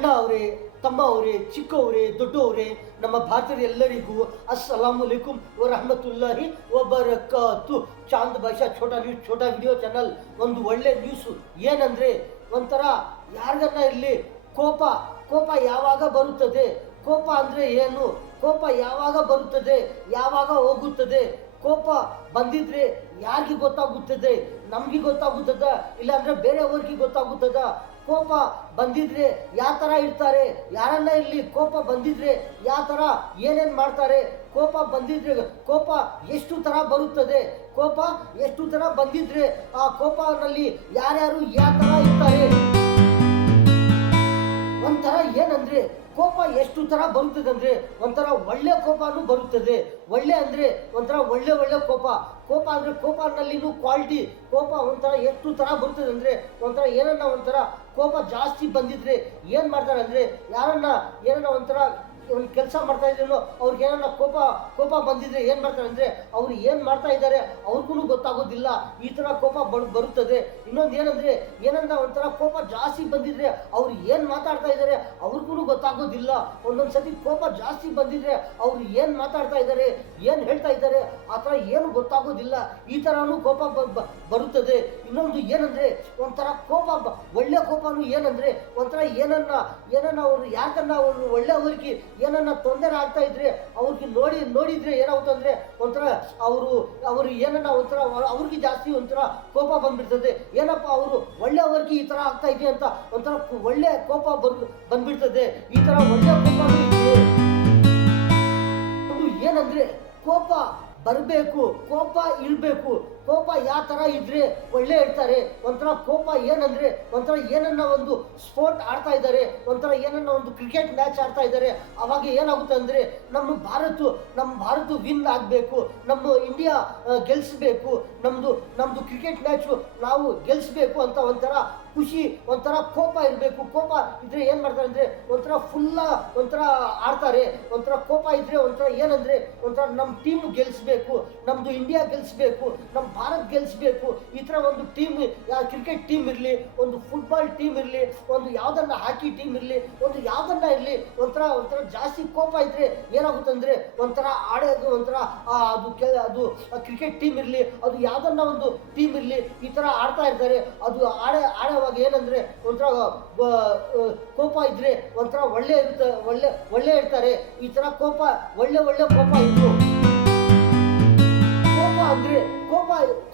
ಅಣ್ಣ ಅವರೇ, ತಮ್ಮ ಅವರೇ, ಚಿಕ್ಕವರೇ, ದೊಡ್ಡವರೇ, ನಮ್ಮ ಭಾರತೀಯರ ಎಲ್ಲರಿಗೂ ಅಸ್ಸಲಾಮು ಅಲೈಕುಂ ವರಹಮತುಲ್ಲಾಹಿ ವಬರಕಾತು. ಚಾಂದ್ ಭಾಷಾ ಛೋಟಾ ನ್ಯೂಸ್, ಛೋಟಾ ವಿಡಿಯೋ ಚಾನಲ್. ಒಂದು ಒಳ್ಳೆ ನ್ಯೂಸು ಏನಂದರೆ, ಒಂಥರ ಯಾರಿಗನ್ನ ಇಲ್ಲಿ ಕೋಪ ಯಾವಾಗ ಬರುತ್ತದೆ, ಕೋಪ ಅಂದರೆ ಏನು, ಕೋಪ ಯಾವಾಗ ಬರುತ್ತದೆ, ಯಾವಾಗ ಹೋಗುತ್ತದೆ, ಕೋಪ ಬಂದಿದ್ರೆ ಯಾರಿಗೆ ಗೊತ್ತಾಗುತ್ತದೆ, ನಮಗೆ ಗೊತ್ತಾಗುತ್ತದ, ಇಲ್ಲಾಂದರೆ ಬೇರೆಯವ್ರಿಗೆ ಗೊತ್ತಾಗುತ್ತದ? ಕೋಪ ಬಂದಿದ್ರೆ ಯಾವ ಥರ ಇರ್ತಾರೆ, ಯಾರನ್ನ ಇಲ್ಲಿ ಕೋಪ ಬಂದಿದ್ರೆ ಯಾವ ಥರ ಏನೇನು ಮಾಡ್ತಾರೆ, ಕೋಪ ಬಂದಿದ್ರೆ ಕೋಪ ಎಷ್ಟು ಥರ ಬರುತ್ತದೆ, ಕೋಪ ಎಷ್ಟು ಥರ ಬಂದಿದ್ರೆ ಆ ಕೋಪನಲ್ಲಿ ಯಾರ್ಯಾರು ಯಾವ ಥರ ಇರ್ತಾರೆ. ಒಂಥರ ಏನಂದರೆ ಕೋಪ ಎಷ್ಟು ಥರ ಬರುತ್ತದೆ ಅಂದರೆ, ಒಂಥರ ಒಳ್ಳೆ ಕೋಪನೂ ಬರುತ್ತದೆ. ಒಳ್ಳೆ ಅಂದರೆ ಒಂಥರ ಒಳ್ಳೆ ಕೋಪ ಅಂದರೆ ಕೋಪನಲ್ಲಿನೂ ಕ್ವಾಲಿಟಿ ಕೋಪ ಒಂಥರ ಎಷ್ಟು ಥರ ಬರುತ್ತದೆ ಅಂದರೆ, ಒಂಥರ ಏನನ್ನ ಒಂಥರ ಕೋಪ ಜಾಸ್ತಿ ಬಂದಿದ್ರೆ ಏನು ಮಾಡ್ತಾರೆ ಅಂದರೆ, ಏನನ್ನ ಒಂಥರ ಒಂದು ಕೆಲಸ ಮಾಡ್ತಾ ಇದ್ರೇನೋ ಅವ್ರಿಗೆ ಏನನ್ನ ಕೋಪ ಬಂದಿದ್ರೆ ಏನು ಮಾಡ್ತಾರೆ ಅಂದರೆ, ಅವ್ರು ಏನು ಮಾಡ್ತಾ ಇದ್ದಾರೆ ಅವ್ರಿಗೂ ಗೊತ್ತಾಗೋದಿಲ್ಲ, ಈ ಥರ ಕೋಪ ಬರುತ್ತದೆ. ಇನ್ನೊಂದು ಏನಂದರೆ, ಏನಂದ್ರೆ ಒಂಥರ ಕೋಪ ಜಾಸ್ತಿ ಬಂದಿದ್ರೆ ಅವ್ರು ಏನು ಮಾತಾಡ್ತಾ ಇದ್ದಾರೆ ಅವ್ರಿಗೂ ಗೊತ್ತಾಗೋದಿಲ್ಲ. ಒಂದೊಂದು ಸತಿ ಕೋಪ ಜಾಸ್ತಿ ಬಂದಿದ್ರೆ ಅವ್ರು ಏನು ಮಾತಾಡ್ತಾ ಇದ್ದಾರೆ, ಏನು ಹೇಳ್ತಾ ಇದ್ದಾರೆ ಆ ಥರ ಏನು ಗೊತ್ತಾಗೋದಿಲ್ಲ. ಈ ಥರನೂ ಕೋಪ ಬರುತ್ತದೆ. ಇನ್ನೊಂದು ಏನಂದರೆ, ಒಂಥರ ಒಳ್ಳೆ ಕೋಪನೂ ಏನಂದರೆ, ಒಂಥರ ಏನನ್ನ ಅವರು ಯಾಕನ್ನ ಅವರು ಒಳ್ಳೆಯವರಿಗೆ ಏನನ್ನ ತೊಂದರೆ ಆಗ್ತಾ ಇದ್ರೆ ಅವ್ರಿಗೆ ನೋಡಿದ್ರೆ ಏನಾಗುತ್ತಂದ್ರೆ, ಒಂಥರ ಅವರು ಏನನ್ನ ಒಂಥರ ಅವ್ರಿಗೆ ಜಾಸ್ತಿ ಒಂಥರ ಕೋಪ ಬಂದ್ಬಿಡ್ತದೆ. ಏನಪ್ಪ ಅವರು ಒಳ್ಳೆಯವರಿಗೆ ಈ ಥರ ಆಗ್ತಾ ಇದೆ ಅಂತ ಒಂಥರ ಒಳ್ಳೆ ಕೋಪ ಬಂದ್ಬಿಡ್ತದೆ. ಈ ಥರ ಒಳ್ಳೆ ಕೋಪನೂ ಇದೆ. ಏನಂದ್ರೆ ಕೋಪ ಬರಬೇಕು, ಕೋಪ ಇರಬೇಕು. ಕೋಪ ಯಾವ ಥರ ಇದ್ರೆ ಒಳ್ಳೆ ಇರ್ತಾರೆ. ಒಂಥರ ಕೋಪ ಏನಂದರೆ, ಒಂಥರ ಏನನ್ನ ಒಂದು ಸ್ಪೋರ್ಟ್ ಆಡ್ತಾ ಇದ್ದಾರೆ, ಒಂಥರ ಏನನ್ನ ಒಂದು ಕ್ರಿಕೆಟ್ ಮ್ಯಾಚ್ ಆಡ್ತಾ ಇದ್ದಾರೆ, ಅವಾಗ ಏನಾಗುತ್ತೆ ಅಂದರೆ ನಮ್ಮ ಭಾರತ ವಿನ್ ಆಗಬೇಕು, ನಮ್ಮ ಇಂಡಿಯಾ ಗೆಲ್ಲಿಸ್ಬೇಕು, ನಮ್ಮದು ಕ್ರಿಕೆಟ್ ಮ್ಯಾಚು ನಾವು ಗೆಲ್ಲಿಸ್ಬೇಕು ಅಂತ ಒಂಥರ ಖುಷಿ, ಒಂಥರ ಕೋಪ ಇರಬೇಕು. ಕೋಪ ಇದ್ರೆ ಏನು ಮಾಡ್ತಾರೆ ಅಂದರೆ ಒಂಥರ ಆಡ್ತಾರೆ. ಒಂಥರ ಕೋಪ ಇದ್ರೆ ಒಂಥರ ಏನಂದರೆ, ಒಂಥರ ನಮ್ಮ ಟೀಮ್ ಗೆಲ್ಲಿಸ್ಬೇಕು, ನಮ್ಮದು ಇಂಡಿಯಾ ಗೆಲ್ಲಿಸ್ಬೇಕು, ನಮ್ಮ ಭಾರತ್ ಗೆಲ್ಲಿಸ್ಬೇಕು. ಈ ಥರ ಒಂದು ಟೀಮ್, ಕ್ರಿಕೆಟ್ ಟೀಮ್ ಇರಲಿ, ಒಂದು ಫುಟ್ಬಾಲ್ ಟೀಮ್ ಇರಲಿ, ಒಂದು ಯಾವುದನ್ನ ಹಾಕಿ ಟೀಮ್ ಇರಲಿ, ಒಂದು ಯಾವುದನ್ನ ಇರಲಿ, ಒಂಥರ ಜಾಸ್ತಿ ಕೋಪ ಇದ್ರೆ ಏನಾಗುತ್ತೆ ಅಂದರೆ, ಒಂಥರ ಆಡೋದು ಒಂಥರ ಅದು ಕ್ರಿಕೆಟ್ ಟೀಮ್ ಇರಲಿ, ಅದು ಯಾವುದನ್ನ ಒಂದು ಟೀಮ್ ಇರಲಿ, ಈ ಥರ ಆಡ್ತಾ ಇರ್ತಾರೆ. ಅದು ಆಡೋವಾಗ ಏನಂದರೆ ಒಂಥರ ಕೋಪ ಇದ್ರೆ ಒಂಥರ ಒಳ್ಳೆ ಇರ್ತಾರೆ. ಈ ಥರ ಒಳ್ಳೆ ಕೋಪ ಇದ್ರು.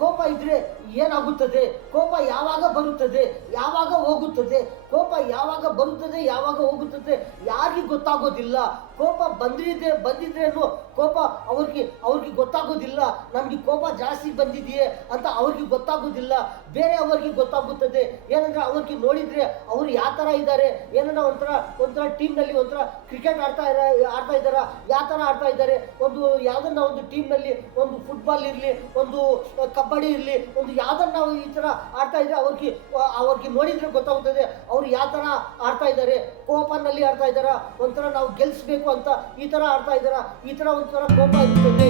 ಕೋಪ ಇದ್ರೆ ಏನಾಗುತ್ತದೆ, ಕೋಪ ಯಾವಾಗ ಬರುತ್ತದೆ, ಯಾವಾಗ ಹೋಗುತ್ತದೆ, ಕೋಪ ಯಾವಾಗ ಬರುತ್ತದೆ, ಯಾವಾಗ ಹೋಗುತ್ತದೆ ಯಾರಿಗೆ ಗೊತ್ತಾಗೋದಿಲ್ಲ. ಕೋಪ ಬಂದಿದ್ರೇನು ಕೋಪ ಅವ್ರಿಗೆ ಗೊತ್ತಾಗೋದಿಲ್ಲ. ನಮಗೆ ಕೋಪ ಜಾಸ್ತಿ ಬಂದಿದೆಯೇ ಅಂತ ಅವ್ರಿಗೆ ಗೊತ್ತಾಗೋದಿಲ್ಲ, ಬೇರೆ ಅವ್ರಿಗೆ ಗೊತ್ತಾಗುತ್ತದೆ. ಏನಂದ್ರೆ ಅವ್ರಿಗೆ ನೋಡಿದ್ರೆ ಅವ್ರು ಯಾವ ಥರ ಇದ್ದಾರೆ, ಏನನ್ನ ಒಂಥರ ಟೀಮ್ನಲ್ಲಿ ಒಂಥರ ಕ್ರಿಕೆಟ್ ಆಡ್ತಾ ಇದ್ದಾರಾ, ಯಾವ ಥರ ಆಡ್ತಾ ಇದ್ದಾರೆ, ಒಂದು ಯಾವುದನ್ನ ಒಂದು ಟೀಮ್ನಲ್ಲಿ ಒಂದು ಫುಟ್ಬಾಲ್ ಇರಲಿ, ಒಂದು ಕಬಡ್ಡಿ ಇರಲಿ, ಒಂದು ಯಾವುದನ್ನ ನಾವು ಈ ಥರ ಆಡ್ತಾ ಇದ್ರೆ ಅವ್ರಿಗೆ ನೋಡಿದ್ರೆ ಗೊತ್ತಾಗುತ್ತದೆ ಅವ್ರು ಯಾವ ಥರ ಆಡ್ತಾ ಇದ್ದಾರೆ. ಕೋಪನಲ್ಲಿ ಆಡ್ತಾ ಇದ್ದಾರಾ, ಒಂಥರ ನಾವು ಗೆಲ್ಲಿಸ್ಬೇಕು ಅಂತ ಈ ಥರ ಆಡ್ತಾ ಇದ್ದಾರಾ, ಈ ಥರ ಒಂಥರ ಕೋಪ ಇರ್ತದೆ.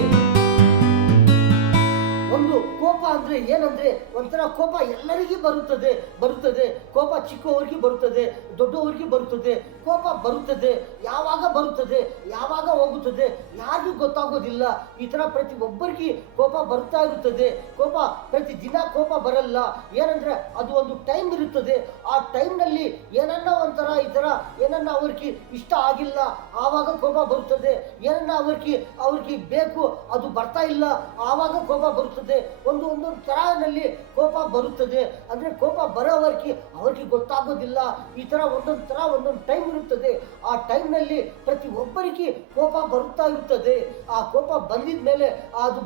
ಒಂದು ಕೋಪ ಅಂದರೆ ಏನಂದರೆ, ಒಂಥರ ಕೋಪ ಎಲ್ಲರಿಗೂ ಬರುತ್ತದೆ. ಕೋಪ ಚಿಕ್ಕವರಿಗೆ ಬರುತ್ತದೆ, ದೊಡ್ಡವರಿಗೆ ಬರುತ್ತದೆ. ಕೋಪ ಬರುತ್ತದೆ, ಯಾವಾಗ ಬರುತ್ತದೆ, ಯಾವಾಗ ಹೋಗುತ್ತದೆ ಯಾರಿಗೂ ಗೊತ್ತಾಗೋದಿಲ್ಲ. ಈ ಥರ ಪ್ರತಿ ಒಬ್ಬರಿಗೆ ಕೋಪ ಬರ್ತಾ ಇರುತ್ತದೆ. ಕೋಪ ಪ್ರತಿ ದಿನ ಕೋಪ ಬರಲ್ಲ. ಏನಂದರೆ ಅದು ಒಂದು ಟೈಮ್ ಇರುತ್ತದೆ. ಆ ಟೈಮ್ನಲ್ಲಿ ಏನನ್ನ ಒಂಥರ ಈ ಥರ ಏನನ್ನ ಅವ್ರಿಗೆ ಇಷ್ಟ ಆಗಿಲ್ಲ, ಆವಾಗ ಕೋಪ ಬರುತ್ತದೆ. ಏನನ್ನ ಅವ್ರಿಗೆ ಬೇಕು, ಅದು ಬರ್ತಾ ಇಲ್ಲ, ಆವಾಗ ಕೋಪ ಬರುತ್ತದೆ. ಒಂದೊಂದು ತರನಲ್ಲಿ ಕೋಪ ಬರುತ್ತದೆ. ಅಂದರೆ ಕೋಪ ಬರೋವರೆಗೆ ಅವ್ರಿಗೆ ಗೊತ್ತಾಗೋದಿಲ್ಲ. ಈ ಥರ ಒಂದೊಂದು ಟೈಮ್ ಇರುತ್ತದೆ. ಆ ಟೈಮ್ನಲ್ಲಿ ಪ್ರತಿ ಒಬ್ಬರಿಗೆ ಕೋಪ ಬರುತ್ತಾ ಇರುತ್ತದೆ. ಆ ಕೋಪ ಬಂದಿದ ಮೇಲೆ ಅದು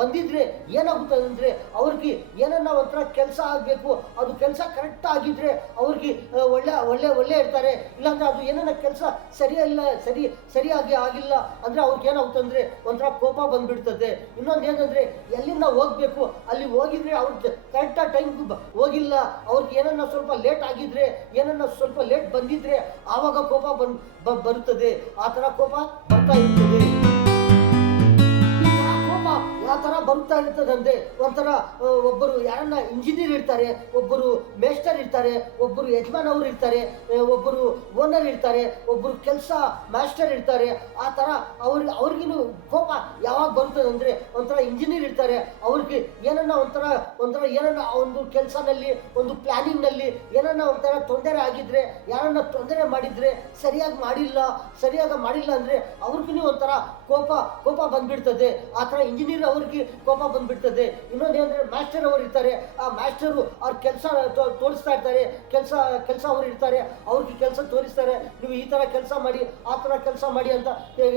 ಬಂದಿದ್ರೆ ಏನಾಗುತ್ತದೆ ಅಂದರೆ, ಅವ್ರಿಗೆ ಏನನ್ನ ಒಂಥರ ಕೆಲಸ ಆಗಬೇಕು, ಅದು ಕೆಲಸ ಕರೆಕ್ಟ್ ಆಗಿದ್ರೆ ಅವ್ರಿಗೆ ಒಳ್ಳೆ ಇರ್ತಾರೆ. ಇಲ್ಲಾಂದ್ರೆ ಅದು ಏನನ್ನ ಕೆಲಸ ಸರಿಯಾಗಿ ಆಗಿಲ್ಲ ಅಂದರೆ ಅವ್ರಿಗೆ ಏನಾಗುತ್ತೆ ಅಂದರೆ ಒಂಥರ ಕೋಪ ಬಂದ್ಬಿಡ್ತದೆ. ಇನ್ನೊಂದು ಏನಂದರೆ, ಎಲ್ಲಿಂದ ಹೋಗಬೇಕು ಅಲ್ಲಿ ಹೋಗಿದ್ರೆ ಅವ್ರಿಗೆ ಕರೆಕ್ಟಾಗಿ ಟೈಮ್ ಹೋಗಿಲ್ಲ, ಅವ್ರಿಗೆ ಏನನ್ನ ಸ್ವಲ್ಪ ಲೇಟ್ ಆಗಿದ್ರೆ, ಏನನ್ನ ಸ್ವಲ್ಪ ಲೇಟ್ ಬಂದಿದ್ರೆ ಆವಾಗ ಕೋಪ ಬರುತ್ತದೆ. ಆ ಥರ ಕೋಪ ಬರ್ತಾ ಇರ್ತದೆ. ಈ ಥರ ಕೋಪ ಆ ಥರ ಬರುತ್ತಾ ಇರ್ತದಂತೆ. ಒಂಥರ ಒಬ್ಬರು ಯಾರನ್ನ ಇಂಜಿನಿಯರ್ ಇರ್ತಾರೆ, ಒಬ್ಬರು ಮೇಸ್ಟರ್ ಇರ್ತಾರೆ, ಒಬ್ಬರು ಯಜಮಾನ್ ಅವರು ಇರ್ತಾರೆ, ಒಬ್ಬರು ಓನರ್ ಇರ್ತಾರೆ, ಒಬ್ಬರು ಕೆಲಸ ಮಾಸ್ಟರ್ ಇರ್ತಾರೆ. ಆ ಥರ ಅವ್ರಿಗಿನೂ ಕೋಪ ಯಾವಾಗ ಬರ್ತದೆ ಅಂದರೆ, ಒಂಥರ ಇಂಜಿನಿಯರ್ ಇರ್ತಾರೆ, ಅವ್ರಿಗೆ ಏನನ್ನ ಒಂಥರ ಏನನ್ನ ಒಂದು ಕೆಲಸನಲ್ಲಿ ಒಂದು ಪ್ಲಾನಿಂಗ್ನಲ್ಲಿ ಏನನ್ನ ಒಂಥರ ತೊಂದರೆ ಆಗಿದ್ರೆ, ಯಾರನ್ನ ತೊಂದರೆ ಮಾಡಿದ್ರೆ ಸರಿಯಾಗಿ ಮಾಡಿಲ್ಲ ಅಂದರೆ ಅವ್ರಿಗೂ ಒಂಥರ ಕೋಪ ಬಂದ್ಬಿಡ್ತದೆ. ಆ ಥರ ಇಂಜಿನಿಯರ್ ಅವ್ರಿಗೆ ಕೋಪ ಬಂದ್ಬಿಡ್ತದೆ. ಇನ್ನೊಂದೇನಂದ್ರೆ ಮಾಸ್ಟರ್ ಅವರು ಇರ್ತಾರೆ, ಆ ಮಾಸ್ಟರು ಅವ್ರ ಕೆಲಸ ತೋರಿಸ್ತಾ ಇರ್ತಾರೆ, ಕೆಲಸ ಅವ್ರು ಇರ್ತಾರೆ, ಅವ್ರಿಗೆ ಕೆಲಸ ತೋರಿಸ್ತಾರೆ, ನೀವು ಈ ಥರ ಕೆಲಸ ಮಾಡಿ, ಆ ಥರ ಕೆಲಸ ಮಾಡಿ ಅಂತ